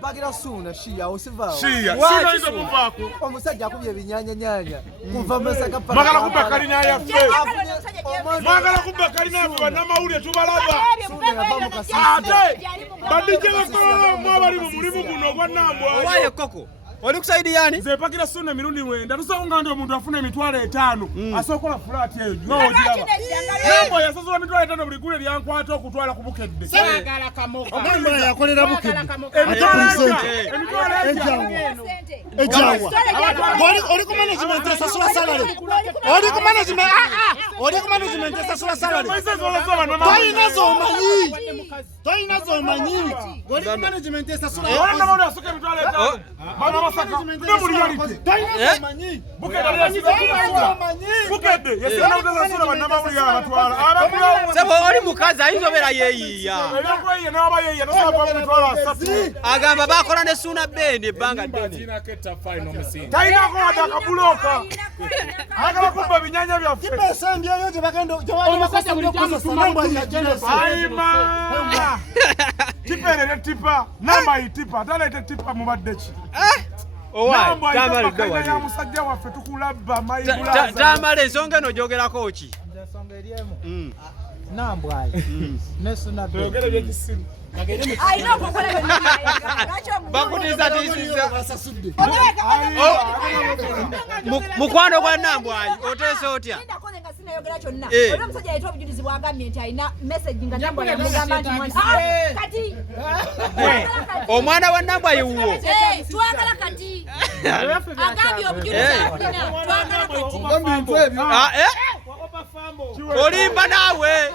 mpakira Suna shia usiva. Shia. Suna hizo muvako. Omusajja akubye binyanya. Kuva Masaka paka. Magala kubakali na yafe. Magala kubakali na bana mawuli tubalaba. Ate. Badije bakolo mwabali mu mulimu guno gwa Nambwa. Owaye koko. Oli kusaidiani? Nze pakira Suna mirundi wenda. Tusonga ndo omuntu afuna emitwalo 5. Asokola flat eyo. N'ogiraba. Nambwa yasosola emitwalo 5 buli gule lyankwata okutwala ku Bukedde. Sagala kamoka. Nambwa yakolera Bukedde. Ejawa. Oli ku management esasula salary. Oli ku management oli ku management esasula salary. Toyina zomanyi. Oli ku management esasula. Wanda mwana asuka emitwalo 5. Bana Masaka. Nemu reality. Toyina zomanyi. Bukedde yesina utazasula bana mawuli abatwala. Abakula. Sebo oli mukazi ayizobera yeyiya. Ebyokweye n'abayeya n'osaba emitwalo 3. Agamba bakola ne Suna bende ebbanga ddene. Taina koda kabuloka. Agala kumba binyanya byaffe. Pesa mbyoyo gye bagenda gye wali makosa buli kozesa Nambwa ya jealous. Ayima. Tipere tipa. Namba itipa. Talete tipa mubadde ki. Owaye tamale ndo wali. Ya musajja waffe tukulabba mayibulaza. Tamale ensonga eno gyogerako ki? Ensonga eriemu. Nambwa ne Suna Togere byekisimu. Ayina okukola bakutiza tisiza mukwano gwa Nambwa oteese otya? Sinayogera kyonna. Oli omusajja yayita obujulizi bwagambye nti ayina message nga Nambwa yamugamba nti kati omwana wa Nambwa yiwuwo twagala kati agambye obujulizi abulina twagala kati olimba naawe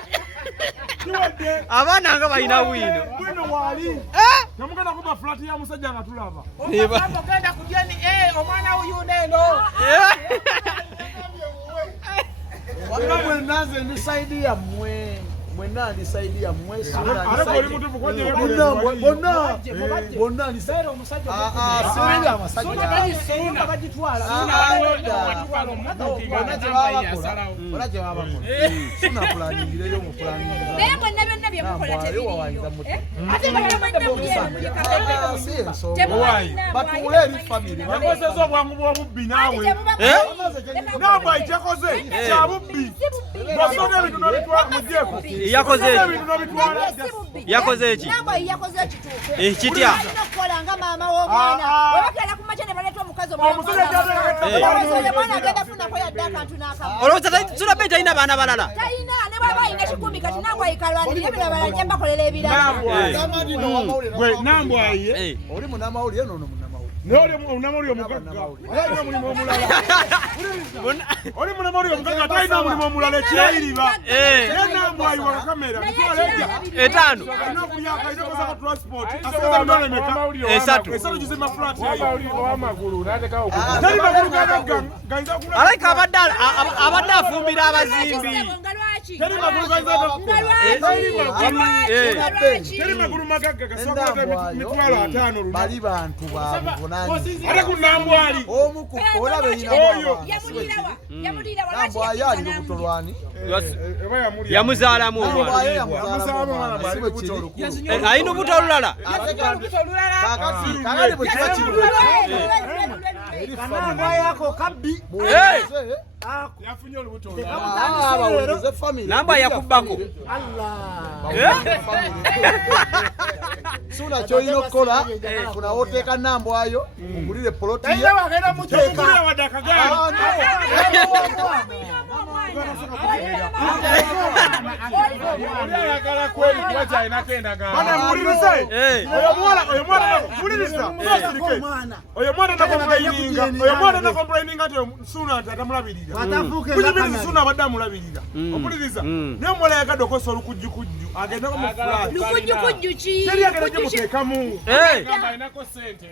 abaana nga balina wino Bwino wali. Namugenda kuba flat ya musajja nga tulaba. Ogenda kujeni omwana uyu neno. Mwenaze ndi side ya mwe. Mwena ndi side ya mwe. Ariko oli mutu bukoje Bonna ndi side omusajja. Siri ya masajja. Suna bagitwala. Bonna je baba ko. Suna planning yo mu planning. naye mwenna byonna bye mukola tebiriyo ate nga mwenda batule eri family. Bakozesa obwangu bw'obubbi naawe. Nambwa ekyakoze kya bubbi. Bw'osonga ebintu n'obitwala mugyeko. yakoze eki? Nambwa yakoze ekituufu. Kitya? Okukola nga maama w'omwana. Webakera ku makya ne baleeta omukazi omwana agenda funako yadde akantu n'akamu. Olowooza Suna be talina baana balala? Talina ne bw'aba alina 10 kati Nambwa yikalwanirira bino balanye bakolera ebirala. Gwe Nambwa ye. Oli munamawulire nono munamawulire. Nole unamori omugagga. Oli mulimu omulala. Oli munamori omugagga talina mulimu omulala kyayiriba. Nambwa ayiwa kamera. Kitwaleja. 5. N'okuyaka inokoza transport. Aseza ndole meka. 3. Esatu gizima flat yayo. Wamagulu nateka okugulu. Tali magulu gagagga. Gainza kula. Alaika abadde afumbira abazimbi. Tali magulu gainza kula. Tali magulu magagga gasokola mitwalo 5 luna. Bali bantu baabuvunanyizibwa. Ate ku Nambwa ali. Omuku olabe yina oyo. Nambwa yali lubutolwani. Yamuzaalamu omwana. Ayina obuto olulala. Kakati bwe kiba kibulo. Nambwa yako kabbi. Yafunye olubuto. Abawulize family. Nambwa yakubbako. Suna kyolina okukola funa woteeka Nambwayo ogulire poloti ye. Wagenda muteeka. Oyagala kweli kwacha inakenda gamba. Bana mulirize. Oyo mwana muliriza. Oyo mwana nakomugaininga. Oyo mwana nakomplaininga ati Suna atamulabirira. Kujibiri Suna badda mulabirira. Okuliriza. Ne mwola yagadde okosa olukujjukujju. Agenda ko mu flat. Lukujjukujju ki? Teri agenda muteekamu. Gamba inako sente.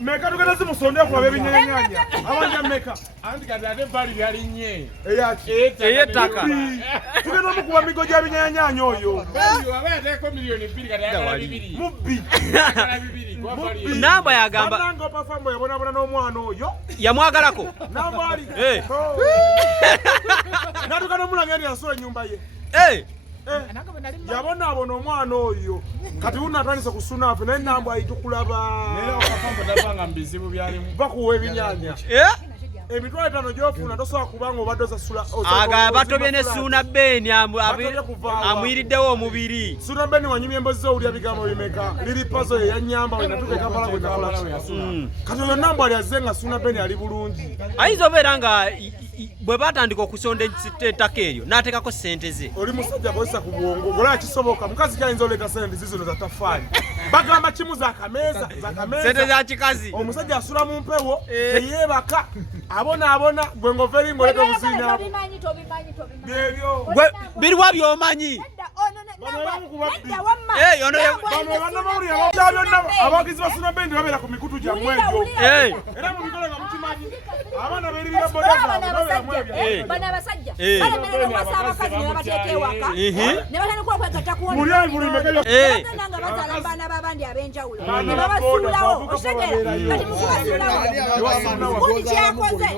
Meka tugenda zimusonde ku babe binyenyanya. Abanja meka. Anti kadade bali byali nnye. Eyaki. Ey'ettaka. Tugenda mukuba migo gya binyenyanya oyo. Waba yateko milioni 2 kadade 2. Mubbi. Nambwa yagamba. Nanga pafambo yabonabona n'omwana oyo. Yamwagalako. Nambali. Natukana mulange yali yasola ennyumba ye. yabona abona omwana oyo kati unatandise kusuna afe naye Nambwa ayitukulaba bakuwa ebinyanya emitwalo 5 gyofuna tosobola kubanga obadde osasula aga batobye ne Suna Beni amwiriddewo omubiri Suna Beni wanyumya embozi owulya bigambo bimeka liri pazo yanyamba wenatuka Kampala gwe nakola kati oyo Nambwa alyaze nga Suna Beni ali bulungi ayinza obeera nga bwe batandika okusonda ettaka eryo n'ateekako ssente ze oli musajja akozesa ku bwongo golaa kisoboka mukazi kyayinza oleeta sente zizino za tafaali bagamba kimu zakameeza sente za kikazi omusajja asula mu mpewo teyeebaka abona gwe ng'oveeri ng'oleta obuziina biriwa by'omanyi abawagizi ba Suna Beni babeera ku mikutu gyammwe egyo era mubikole nga mukimanyi abaana beeribira boda bano abasajja balemerera okwasa abakazi ne babateeka ewaka ne batandika okwegatta kuwona nga bazaala abaana b'abandi ab'enjawulo ne babasuulawo otegera kati mukubasuulawo gundi kyakoze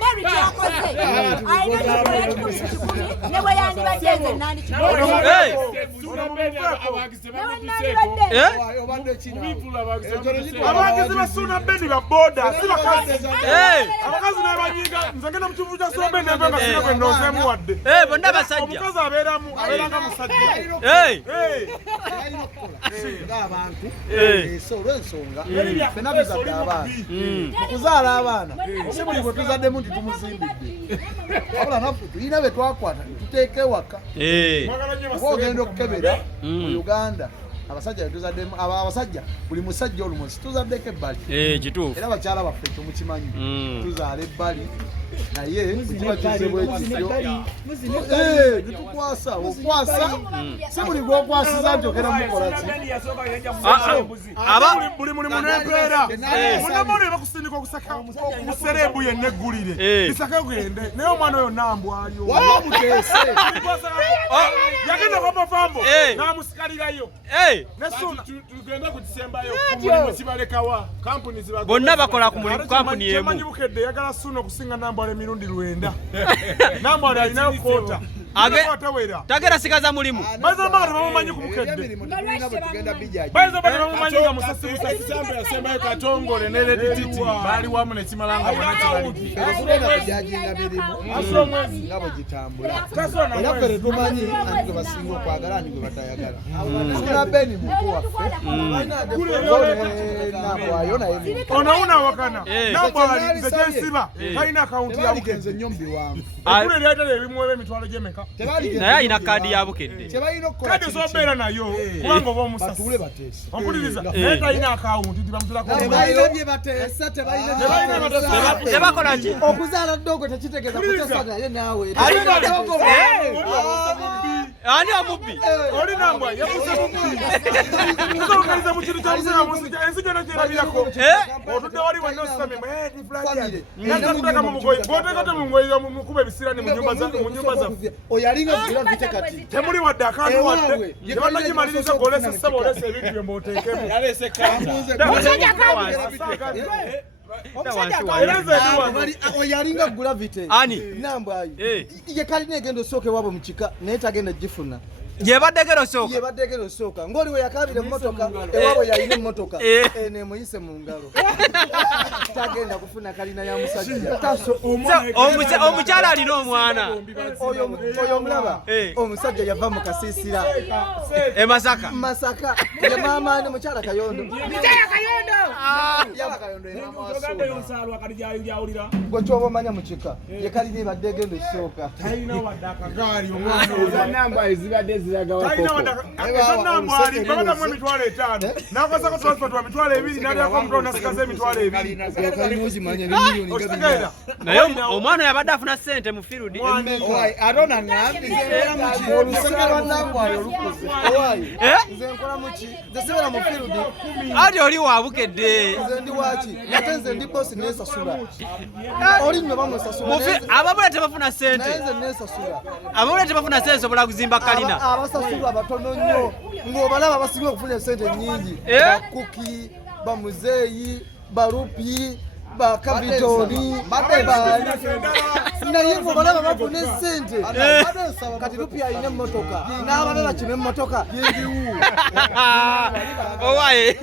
Mary kyakoze alina kikumi ne bwe yandibadde nze nandi abawagizi ba Suna Beni ba boda si bakazi abakazi n'abanyiga nze ngenda mu kivuvu kya Suna Beni nembe nga sina gwe ndoozeemu wadde bonna basajja omukazi abeeranga musajja ng'abantu olw'ensonga fena tuzadde abaana okuzaala abaana si buli bwe tuzaddemu nti tumuzimbidde wabula naffe tulina be twakwata tuteeka ewaka oba ogenda okukebera mu Uganda abasajja betuzaddemu abasajja buli musajja olumu situzaddeko ebbali kituufu era bakyala baffe tumukimanyi tuzaala ebbali naye kiba kizibu ekityo netukwasa okwasa si buli gwokwasiza nti ogenda mukola ki buli mulimu n'empeera munamona bakusindika okusaka kuserebu yenna eggulire bisake gende naye omwana oyo Nambwa aliwo yagenda kwapafambo n'amusikalirayo ne Suna tugenda kukisembayo omulimu kibalekawa kampuni bonna bakola ku kampuni emu kyemanyi bukedde yagala Suna okusinga Nambwa emirundi 9 Nambwa alinayo koota tagera sigaza mulimu baza bana bamumanyi ku bukedde baza bana bamumanyi nga musasi yasembayo Katongole ne Redititi bali wamu ne Kimalanga bonakibali ngabo gitambula era fere tumanyi anti basinga okwagala anti batayagala Suna Beni muko waffe Nambwa yo naye onauna wakana Nambwa ali zekensiba talina akaunti ya bukedde nyombi wangu kule lyatale ebimuwe emitwalo gy'emeka naye alina kaadi ya bukedde kadi zobeera nayo kubanga oba omusasi ompuliriza naye talina akawunti tebakola ki okuzaala ddogo tekitegeeza kutesa naye naawe ani omubbi oli Nambwa yabuze mubbi kusongaliza mu kintu kyabuseera musija ensi gyonna gyerabirako otudde wali wonna osame natakuteka mu mugoyi bw'oteekate mu mugoyi mukuba ebisira ne mu nyumba zaffe temuli wadde akantu wadde tebanagimaliriza golesa ssebo olesa ebintu bye mboteekemu oyalinga gravity ani Nambwa ayo ye kalina egenda osooka ewaabwe mu kika naye tagenda gifuna yebaddegero osooka ng'oli we yakabira emmotoka ewaabwe yalina emmotoka nemuyise mu ngalo tagenda kufuna kalina ya musajja omukyala alina omwana oyo omulaba omusajja yava mu kasiisira Masaka ye maama ne mukyala Kayondo gwe kyoba omanya mu kika ye kalina ebadde egenda esooka Nambwa ezibadde Nambwa ali babadamu emitwalo 5 n'akozako transport wa mitwalo 2 n'alyako omutwalo n'asigaza emitwalo 2 naye omwana yabadde afuna ssente mu field atona ngambi olusaka lwa Nambwa ali olukuze nze nkola muki nze sibera mu field ati oli wabukedde nze ndi waki ate nze ndi bosi nesasula oli nno bamusasula ababula tebafuna ssente naye nze nesasula ababula tebafuna ssente sobola kuzimba kalina abasasula batono nnyo ng'obalaba abasinga okufuna ssente nnyingi bakuki bamuzeeyi barupi bakavitoni badebani naye ngo balaba bafune sente kati lupya ine mmotoka n'ababe bakine mmotoka yendiwu owaye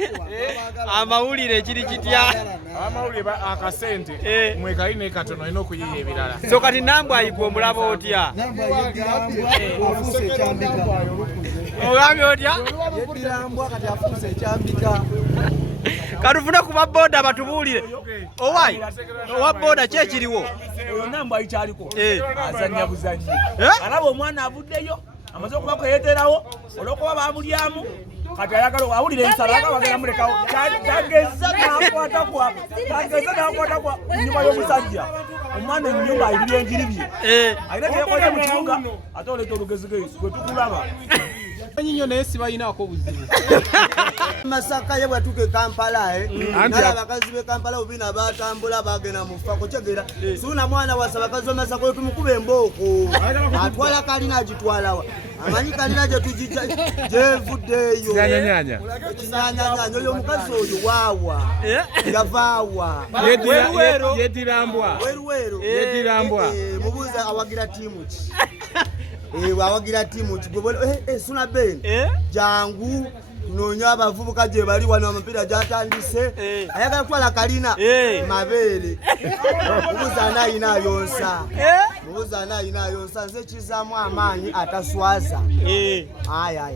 amawulire kiri kitya amawulire akasente mwekaline katono ino okuyiya ebirala so kati nambwe ayigwa omulaba otya ogambye otya yedirambwa kati afuuse ekyambika katufune ku baboda batubuulire owayi owa boda kyekiriwo oyo nambwe ayikyaliko azanya buzanyi alaba omwana avuddeyo amaze okuba kweyeterawo olwokuba bamulyamu kati ayagala awulire ensala agabagera mulekawo tageza nakwata kwa nyuma y'omusajja omwana ennyumba ayirira engiri bye ayina kyeyakoze mu kibuga ate oleeta olugezigezi gwe tukulaba nyinyo naye sibayinaako buzibu Masaka ye bwatuka e Kampala nala bakazi be Kampala obina batambula bagenda mu fako kyegera suna mwana wasa bakazi be Masaka yo tumukuba embooko atwala kalina agitwalawa amanyi kalina gye tujija jevuddeyo nyanya oyo mukazi oyo waawa yavaawa yedirambwa mubuuza awagira tiimu ki wawagira tiimu ki suna ben jangu nonya abavubuka gye bali wano amapiira gyatandise ayagala kutwala kalina mabeere mubuuza anaayina ayonsa nze kizaamu amaanyi ataswaza aya